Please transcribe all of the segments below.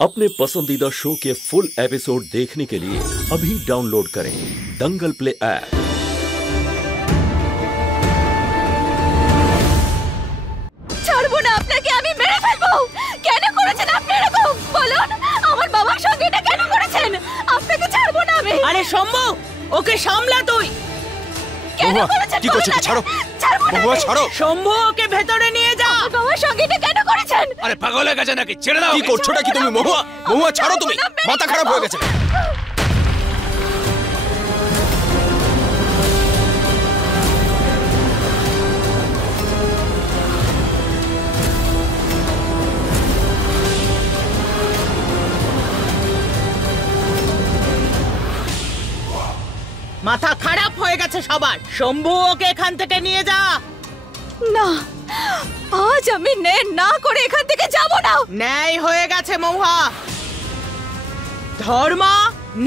अपने पसंदीदा शो के फुल एपिसोड देखने के लिए अभी डाउनलोड करें दंगल प्ले ऐप। ছাড়বো না আপনাকে, আমি মেরে ফেলবো। কেন করেছেন আপনি এরকম? বলুন, আমার বাবার সঙ্গে এটা কেন করেছেন? আপনাকে ছাড়বো না আমি। আরে শম্ভু, ওকে সামলা তুই। কেন করেছেন? কি করছিস? ছাড়ো বাবা, ছাড়ো। শম্ভু, ওকে ভেতরে নিয়ে যা। আমার বাবার সঙ্গে এটা কেন করেছেন? আরে পাগল হয়ে গেছে নাকি? ছেড়ে দাও। কি করছোটা কি তুমি? মহুয়া, মহুয়া ছাড়ো, তুমি মাথা খারাপ হয়ে গেছে। মাথা খারাপ হয়ে গেছে সবার। শম্ভু, ওকে এখান থেকে নিয়ে যা। না, আজ আমি না করে এখান থেকে যাব না। ন্যায় হয়ে গেছে মহুয়া। ধর্মা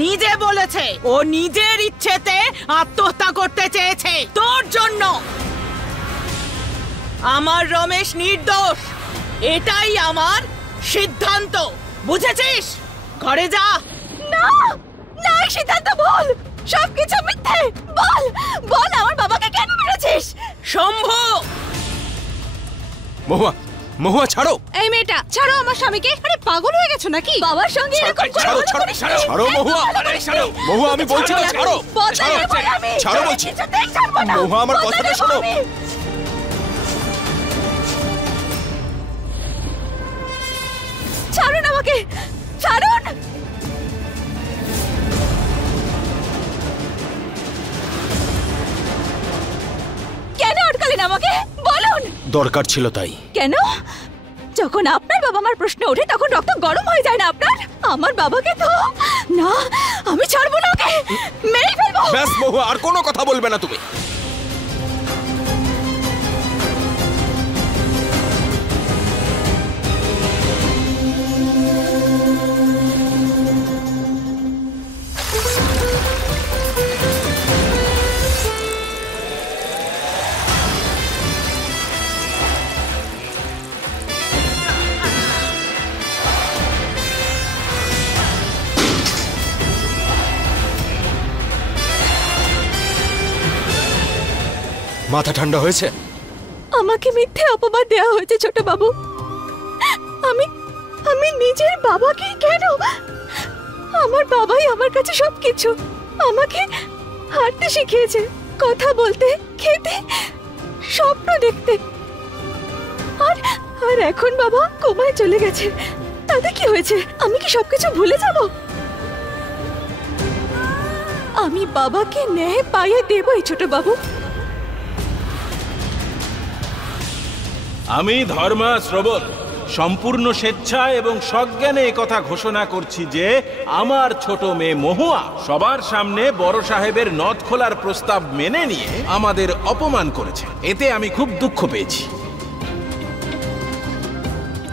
নিজে বলেছে ও নিজের ইচ্ছেতে আত্মহত্যা করতে চেয়েছে তোর জন্য। আমার রমেশ নির্দোষ, এটাই আমার সিদ্ধান্ত, বুঝেছিস? ঘরে যা। না না, এই সিদ্ধান্ত ভুল, সবকিছু মিথ্যে। বল বল, আমার বাবাকে কেন মেরেছিস? শম্ভু। মহুয়া, মহুয়া ছাড়ো। এই মেয়েটা, ছাড়ো আমার স্বামীকে। আরে পাগল হয়ে গেছো নাকি? বাবার সঙ্গে এরকম ছাড়ো, ছাড়ো, ছাড়ো, ছাড়ো মহুয়া। ছাড়ো মহুয়া, আমি বলছি না, ছাড়ো। ছাড়ো, ছাড়ো বলছি। মহুয়া, আমার কথাটা শোনো। ছাড়ুন আমাকে, ছাড়ুন। কেন আটকালেন আমাকে? বলুন। দরকার ছিল তাই। কেন? যখন আপনার বাবা আমার প্রশ্ন ওঠে তখন রক্ত গরম হয়ে যায় না আপনার? আমার বাবাকে তো না, আমি ছাড়বো না, ওকে মেরে ফেলবো। ব্যাস মহুয়া, আর কোনো কথা বলবে না তুমি। মাথা ঠান্ডা হয়েছে? আমাকে মিথ্যে অপবাদ দেওয়া হয়েছে ছোট বাবু। আমি নিজের বাবাকে কেন? আমার বাবাই আমার কাছে সবকিছু। আমাকে হাঁটতে শিখিয়েছে, কথা বলতে, খেতে, স্বপ্ন দেখতে। আর এখন বাবা কোমায় চলে গেছে, তাতে কি হয়েছে? আমি কি সবকিছু ভুলে যাব? আমি বাবাকে ন্যায় পাইয়ে দেবই ছোট বাবু। আমি ধর্মা শ্রবণ সম্পূর্ণ স্বেচ্ছা এবং সজ্ঞানে একথা ঘোষণা করছি যে আমার ছোট মেয়ে মহুয়া সবার সামনে বড় সাহেবের নথ খোলার প্রস্তাব মেনে নিয়ে আমাদের অপমান করেছে। এতে আমি খুব দুঃখ পেয়েছি।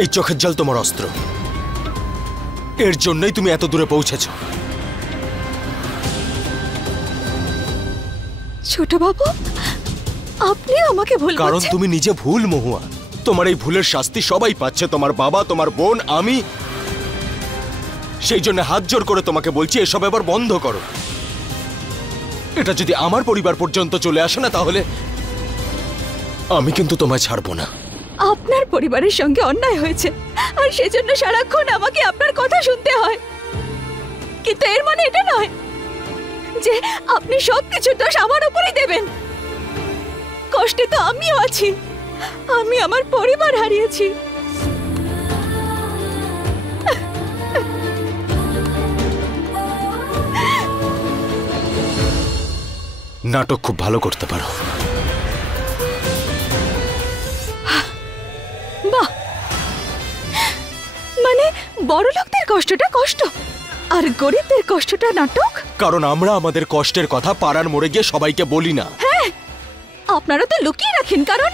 এই চোখের জল তোমার অস্ত্র, এর জন্যই তুমি এত দূরে পৌঁছেছো। ছোট বাবু, আপনি আমাকে ভুল বলছেন। কারণ তুমি নিজে ভুল মহুয়া। তোমার এই ভুলের শাস্তি সবাই পাচ্ছে, তোমার বাবা, তোমার বোন, আমি। সেই জন্য হাত জোর করে তোমাকে বলছি এসব এবার বন্ধ করো। এটা যদি আমার পরিবার পর্যন্ত চলে আসে না, তাহলে আমি কিন্তু তোমায় ছাড়বো না। আপনার পরিবারের সঙ্গে অন্যায় হয়েছে আর সেজন্য সারাক্ষণ আমাকে আপনার কথা শুনতে হয়, কিন্তু এর মানে এটা নয় যে আপনি সবকিছু দোষ আমার উপরেই দেবেন। কষ্টে তো আমিও আছি, আমি আমার পরিবার হারিয়েছি। নাটক খুব ভালো করতে পারো। বাহ, মানে বড় লোকদের কষ্টটা কষ্ট আর গরিবদের কষ্টটা নাটক। কারণ আমরা আমাদের কষ্টের কথা পাড়ার মোড়ে গিয়ে সবাইকে বলি না। হ্যাঁ, আপনারা তো লুকিয়ে রাখেন, কারণ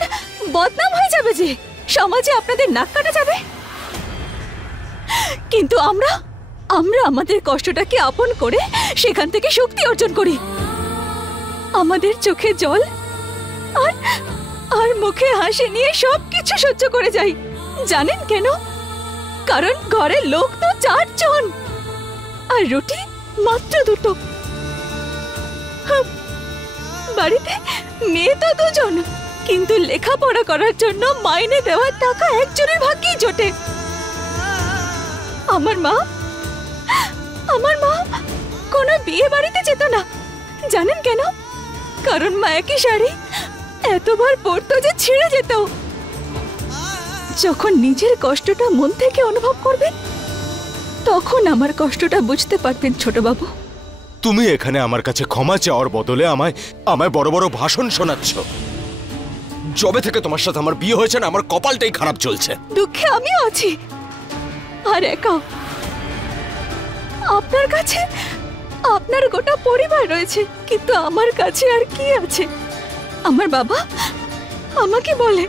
বদনাম হয়ে যাবে, যে সমাজে আপনাদের নাক কাটা যাবে। কিন্তু আমরা আমাদের কষ্টটাকে আপন করে সেখান থেকে শক্তি অর্জন করি। আমাদের চোখে জল আর মুখে হাসি নিয়ে সবকিছু সহ্য করে যাই। জানেন কেন? কারণ ঘরের লোক তো 4 জন আর রুটি মাত্র 2টো। বাড়িতে মেয়ে তো 2 জন, কিন্তু লেখাপড়া করার জন্য মাইনে দেওয়ার টাকা একজনের ভাগ্যেই জোটে। আমার মা কোনো বিয়ে বাড়িতে যেত না। জানেন কেন? কারণ মা একই শাড়ি এতবার পরতো যে ছিঁড়ে যেত। যখন নিজের কষ্টটা মন থেকে অনুভব করবেন তখন আমার কষ্টটা বুঝতে পারবেন ছোট বাবু। তুমি এখানে আমার কাছে ক্ষমা চাওয়ার বদলে আমায় বড় বড় ভাষণ শোনাচ্ছ। যবে থেকে তোমার সাথে আমার বিয়ে হয়েছে না, আমার কপালটাই খারাপ চলছে। দুঃখে আমিও আছি আর একা। আপনার কাছে আপনার গোটা পরিবার রয়েছে, কিন্তু আমার কাছে আর কি আছে? আমার বাবা আমাকে বলে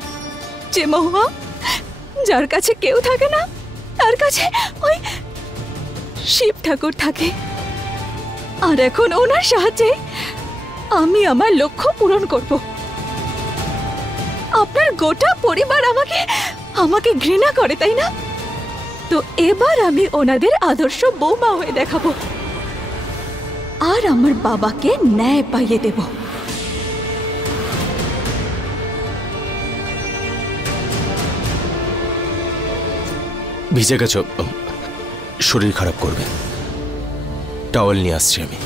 যে মহুয়া, যার কাছে কেউ থাকে না তার কাছে ওই শিব ঠাকুর থাকে। আর এখন ওনার সাহায্যে আমি আমার লক্ষ্য পূরণ করব। আপনার গোটা পরিবার আমাকে ঘৃণা করে, তাই না? তো এবার আমি ওনাদের আদর্শ বৌমা হয়ে দেখাবো আর আমার বাবাকে ন্যায় পাইয়ে দেব। ভিজে গেছো, শরীর খারাপ করবে। টাওয়েল নিয়ে আসছি আমি।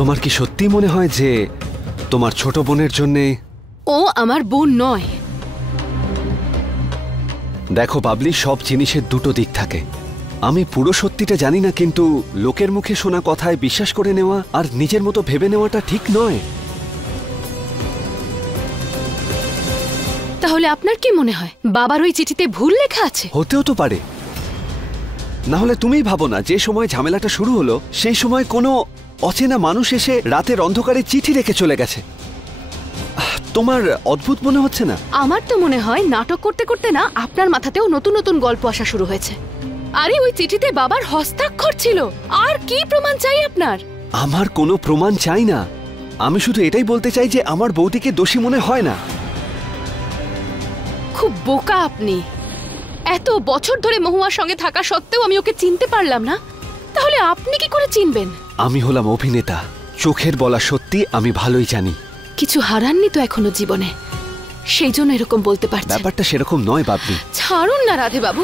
তোমার কি সত্যি মনে হয় যে তোমার ছোট বোনের জন্য? ও আমার বোন নয়। দেখো বাবলি, সব জিনিসের দুটো দিক থাকে। আমি পুরো সত্যিটা জানি না, কিন্তু লোকের মুখে শোনা কথায় বিশ্বাস করে নেওয়া আর নিজের মতো ভেবে নেওয়াটা ঠিক নয়। তাহলে আপনার কি মনে হয় বাবার ওই চিঠিতে ভুল লেখা আছে? হতেও তো পারে। না হলে তুমিই ভাবো না, যে সময় ঝামেলাটা শুরু হলো সেই সময় কোনো অচেনা মানুষ এসে রাতের অন্ধকারে চিঠি রেখে চলে গেছে। তোমার অদ্ভুত মনে হচ্ছে না? আমার তো মনে হয় নাটক করতে করতে না আপনার মাথাতেও নতুন নতুন গল্প আসা শুরু হয়েছে। আরে ওই চিঠিতে বাবার হস্তাক্ষর ছিল। আর কি প্রমাণ চাই আপনার? আমার কোনো প্রমাণ চাই না। আমি শুধু এটাই বলতে চাই যে আমার বউটিকে দোষী মনে হয় না। খুব বোকা আপনি। এত বছর ধরে মহুয়ার সঙ্গে থাকা সত্ত্বেও আমি ওকে চিনতে পারলাম না, তাহলে আপনি কি করে চিনবেন? আমি হলাম অভিনেতা, চোখের বলা সত্যি আমি ভালোই জানি। কিছু হারাননি তো এখনো জীবনে, সেই জন্য এরকম বলতে পারছেন। ব্যাপারটা সেরকম নয় বাবলি। ছাড়ুন না রাধে বাবু।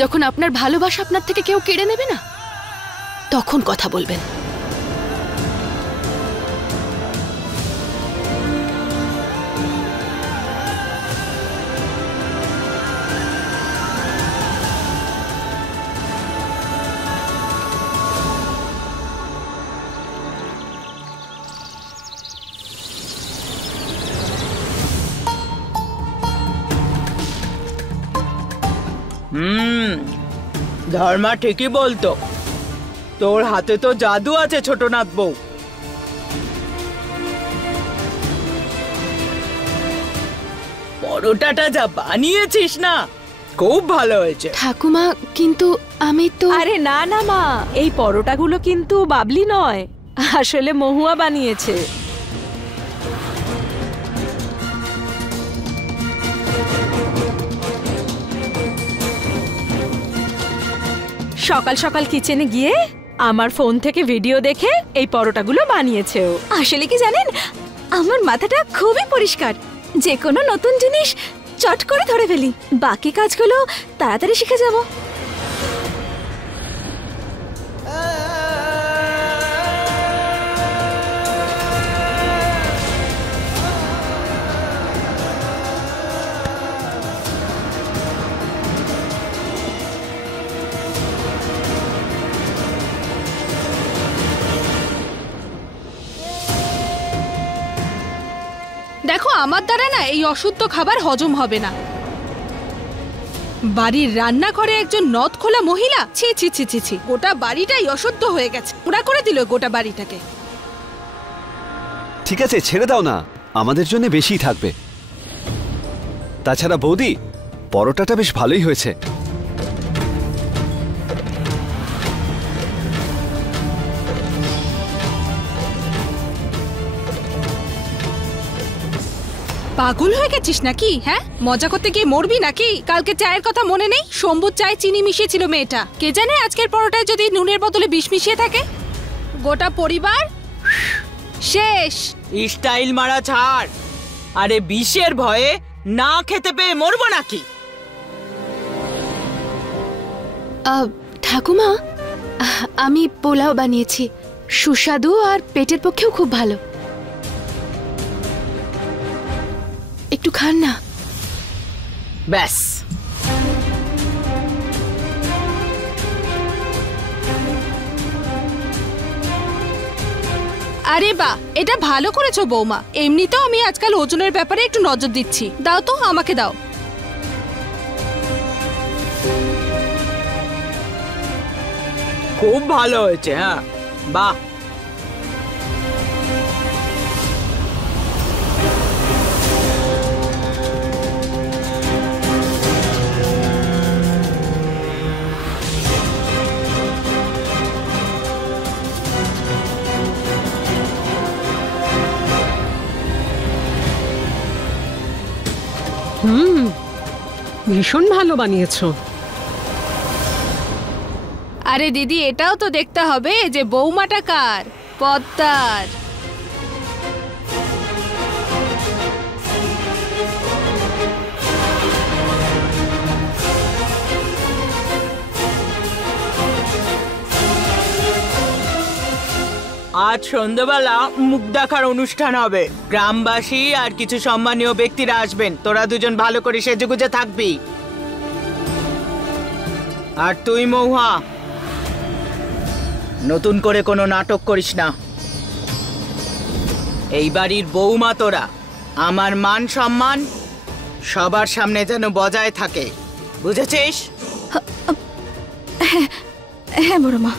যখন আপনার ভালোবাসা আপনার থেকে কেউ কেড়ে নেবে না, তখন কথা বলবেন। ধর্মা ঠিকই বলতো, তোর হাতে তো জাদু আছে ছোটনাথ বউ। পরোটাটা যা বানিয়েছিস না, খুব ভালো হয়েছে। ঠাকুমা, কিন্তু আমি তো... আরে না না মা, এই পরোটাগুলো কিন্তু বাবলি নয়, আসলে মহুয়া বানিয়েছে। সকাল সকাল কিচেনে গিয়ে আমার ফোন থেকে ভিডিও দেখে এই পরোটাগুলো বানিয়েছে ও। আসলে কি জানেন, আমার মাথাটা খুবই পরিষ্কার। যে কোনো নতুন জিনিস চট করে ধরে ফেলি, বাকি কাজগুলো তাড়াতাড়ি শিখে যাব। দেখো আমার দ্বারা না এই অশুদ্ধ খাবার হজম হবে না। বাড়ির রান্নাঘরে একজন নদ খোলা মহিলা, ছি ছি ছি ছি ছি, গোটা বাড়িটাই অশুদ্ধ হয়ে গেছে, পুরা করে দিল গোটা বাড়িটাকে। ঠিক আছে, ছেড়ে দাও না, আমাদের জন্য বেশিই থাকবে। তাছাড়া বৌদি, পরোটাটা বেশ ভালোই হয়েছে। পাগল হয়ে গেছিস নাকি? হ্যাঁ, মজা করতে গিয়ে মরবি নাকি? কালকে চায়ের কথা মনে নেই? শম্ভুর চায়ে চিনি মিশিয়েছিল মেয়েটা। কে জানে আজকের পরোটায় যদি নুনের বদলে বিষ মিশিয়ে থাকে? গোটা পরিবার শেষ। স্টাইল মারা ছাড়। আরে বিষের ভয়ে না খেতে পেয়ে মরবো নাকি? ঠাকুমা, আমি পোলাও বানিয়েছি, সুস্বাদু আর পেটের পক্ষেও খুব ভালো। একটু খান না। ব্যাস, আরে বাহ, এটা ভালো করেছো বৌমা। এমনিতেও আমি আজকাল ওজনের ব্যাপারে একটু নজর দিচ্ছি। দাও তো, আমাকে দাও। খুব ভালো হয়েছে। হ্যাঁ, বাহ। ভীষণ ভালো বানিয়েছো। আরে দিদি, এটাও তো দেখতে হবে যে বৌমাটা কার? পদ্মার। আজ সন্ধ্যাবেলা মুখ দেখার অনুষ্ঠান হবে। গ্রামবাসী আর কিছু সম্মানীয় ব্যক্তিরা আসবেন। তোরা দুজন ভালো করে সেজেগুজে থাকবি। আর তুই মহুয়া, নতুন করে কোনো নাটক করিস না। এই বাড়ির বৌমা তোরা। আমার মান সম্মান সবার সামনে যেন বজায় থাকে, বুঝেছিস? হ্যাঁ বড় মা।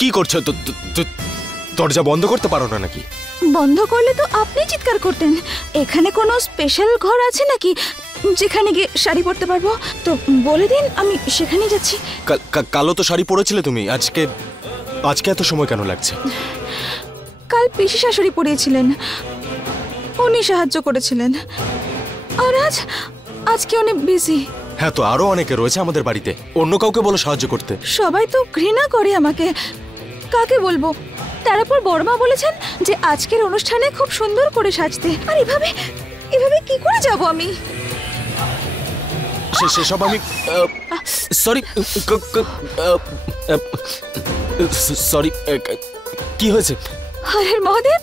কি করছো? দরজা বন্ধ করতে পারো না নাকি? বন্ধ করলে তো আপনি চিৎকার করতেন। এখানে কোনো স্পেশাল ঘর আছে নাকি যেখানে গিয়ে শাড়ি পরতে পারবো? তো বলে দিন, আমি সেখানেই যাচ্ছি। কালো তো শাড়ি পরেছিলে তুমি, আজকে এত সময় কেন লাগছে? কাল পিসি শাশুড়ি পরিয়েছিলেন, উনি সাহায্য করেছিলেন। আর আজকে অনেক বিজি। হ্যাঁ, তো আরো অনেকে রয়েছে আমাদের বাড়িতে, অন্য কাউকে বলো সাহায্য করতে। সবাই তো ঘৃণা করে আমাকে, কাকে বলবো? তারপর বড়মা বলেছেন যে আজকের অনুষ্ঠানে খুব সুন্দর করে সাজতে। আর এভাবে কি করে যাব আমি? সেসব আমি সরি। কি হয়েছে? হরে মহাদেব,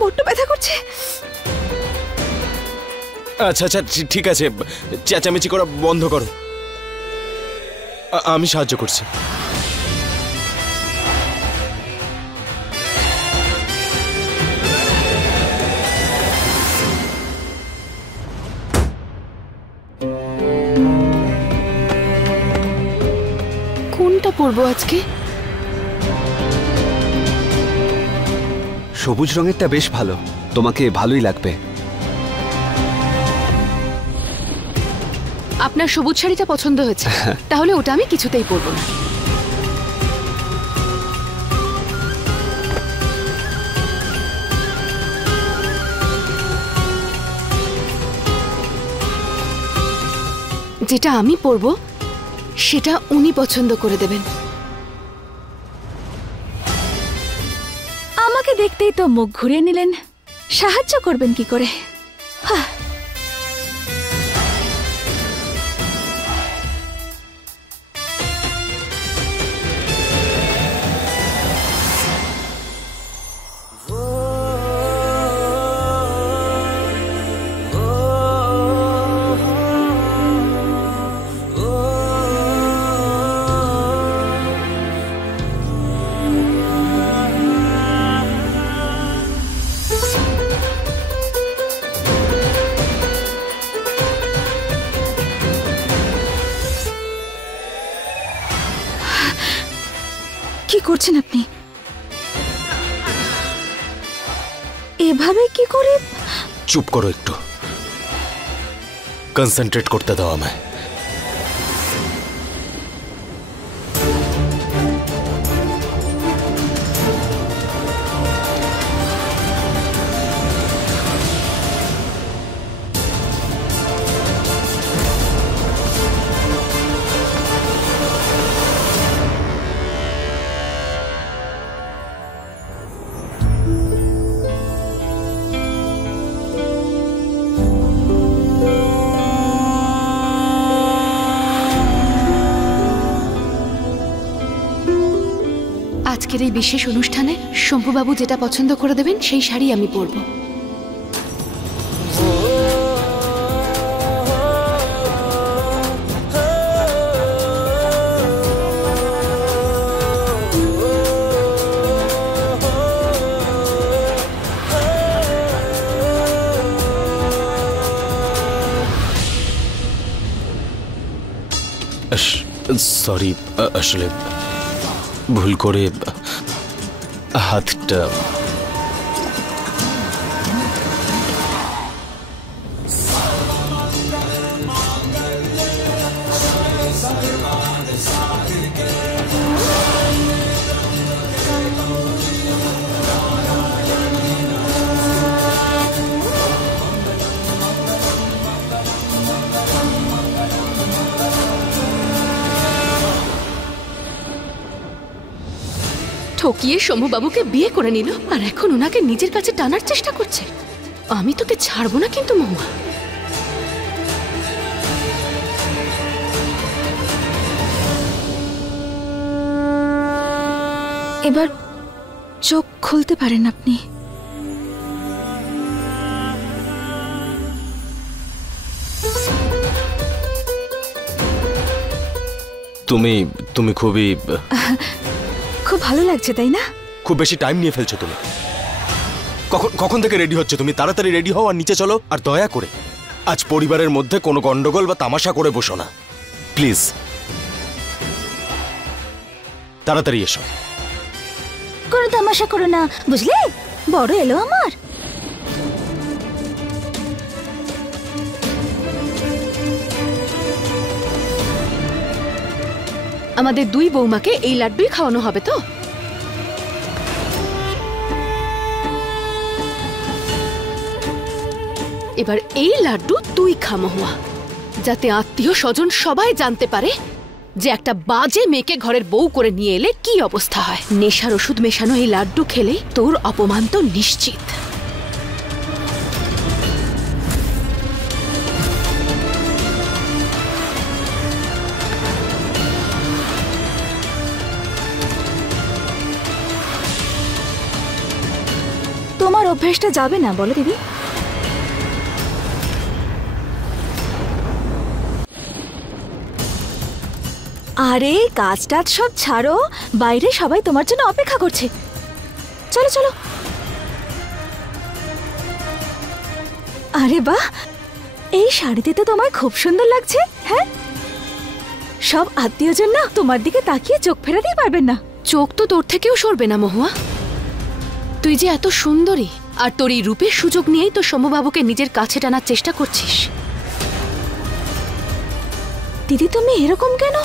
বড্ড ব্যথা করছে। আচ্ছা আচ্ছা, ঠিক আছে, চেঁচামেচি করা বন্ধ করো, আমি সাহায্য করছি। কোনটা পরবো আজকে? সবুজ রঙেরটা বেশ ভালো, তোমাকে ভালোই লাগবে। আপনার সবুজ শাড়িটা পছন্দ হয়েছে, তাহলে ওটা আমি কিছুতেই পরবো না। যেটা আমি পরবো সেটা উনি পছন্দ করে দেবেন। আমাকে দেখতেই তো মুখ ঘুরিয়ে নিলেন, সাহায্য করবেন কি করে? কি করছেন আপনি? এভাবে কি করে? চুপ করো একটু, কনসেন্ট্রেট করতে দাও আমায়। আজকের এই বিশেষ অনুষ্ঠানে শম্ভুবাবু যেটা পছন্দ করে দেবেন সেই শাড়ি আমি পরব। সরি, আসলে ভুল করে হাতটা ঠকিয়ে শম্ভুবাবুকে বিয়ে করে নিল আর এখন ওনাকে নিজের কাছে টানার চেষ্টা করছে। আমি তোকে ছাড়বো না কিন্তু মহুয়া। এবার চোখ খুলতে পারেন আপনি। তুমি খুবই খুব ভালো লাগছে তাই না? খুব বেশি টাইম নিয়ে ফেলছো তুমি। কখন থেকে রেডি হচ্ছে তুমি? তাড়াতাড়ি রেডি হও আর নিচে চলো। আর দয়া করে আজ পরিবারের মধ্যে কোনো গন্ডগোল বা তামাশা করে বসো না প্লিজ। তাড়াতাড়ি এসো। কোনো তামাশা করো না, বুঝলে? বড় এলো আমার। আমাদের দুই বৌমাকে এই লাড্ডুই খাওয়ানো হবে তো? এবার এই লাড্ডু তুই খা মহুয়া, যাতে আত্মীয় স্বজন সবাই জানতে পারে যে একটা বাজে মেয়েকে ঘরের বউ করে নিয়ে এলে কি অবস্থা হয়। নেশার ওষুধ মেশানো এই লাড্ডু খেলে তোর অপমান তো নিশ্চিত। তোমার অভ্যেসটা যাবে না বলো দিদি? আরে কাজ টাজ সব ছাড়ো, বাইরে সবাই তোমার জন্য অপেক্ষা করছে। চলো চলো। আরে বাহ, এই শাড়িতে তো তোমায় খুব সুন্দর লাগছে। হ্যাঁ, সব আত্মীয়জন না তোমার দিকে তাকিয়ে চোখ ফেরাতেই পারবেন না। চোখ তো তোর থেকেও সরবে না মহুয়া। তুই যে এত সুন্দরী, আর তোর এই রূপের সুযোগ নিয়েই তো শম্ভুবাবুকে নিজের কাছে টানার চেষ্টা করছিস। দিদি তুমি এরকম কেন?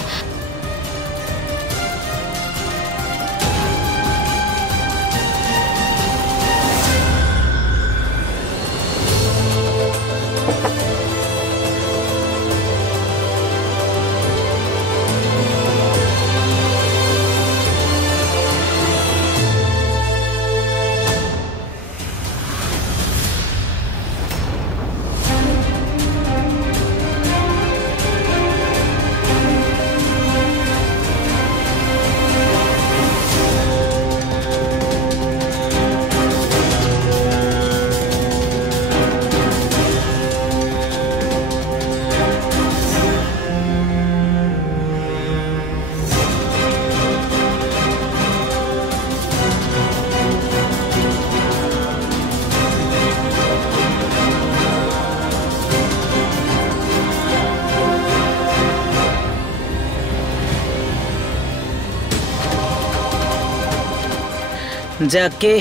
যাকে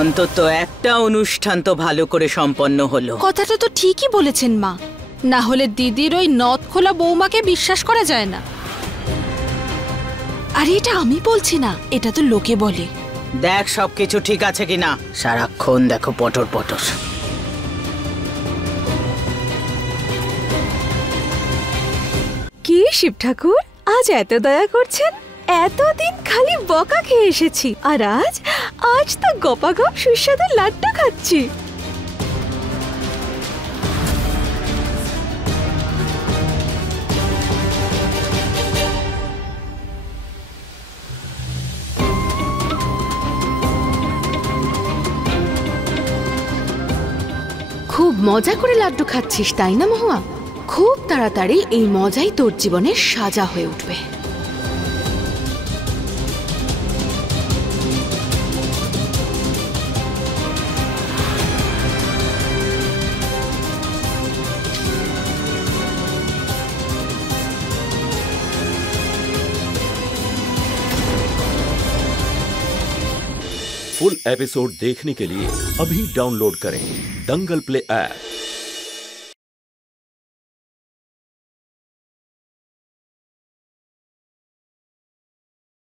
অন্তত একটা অনুষ্ঠান তো ভালো করে সম্পন্ন হলো। কথাটা তো ঠিকই বলেছেন মা, না হলে দিদির ওই নথ খোলা বৌমাকে বিশ্বাস করা যায় না। আরে এটা আমি বলছি না, এটা তো লোকে বলে। দেখ সবকিছু ঠিক আছে কিনা, সারাক্ষণ দেখো পটর পটর। কি শিব ঠাকুর, আজ এত দয়া করছেন? এতদিন খালি বকা খেয়ে এসেছি, আর আজ তো গপাগপ সুস্বাদু লাড্ডু খাচ্ছি। খুব মজা করে লাড্ডু খাচ্ছিস তাই না মহুয়া? খুব তাড়াতাড়ি এই মজাই তোর জীবনের সাজা হয়ে উঠবে। फुल एपिसोड देखने के लिए अभी डाउनलोड करें दंगल प्ले ऐप।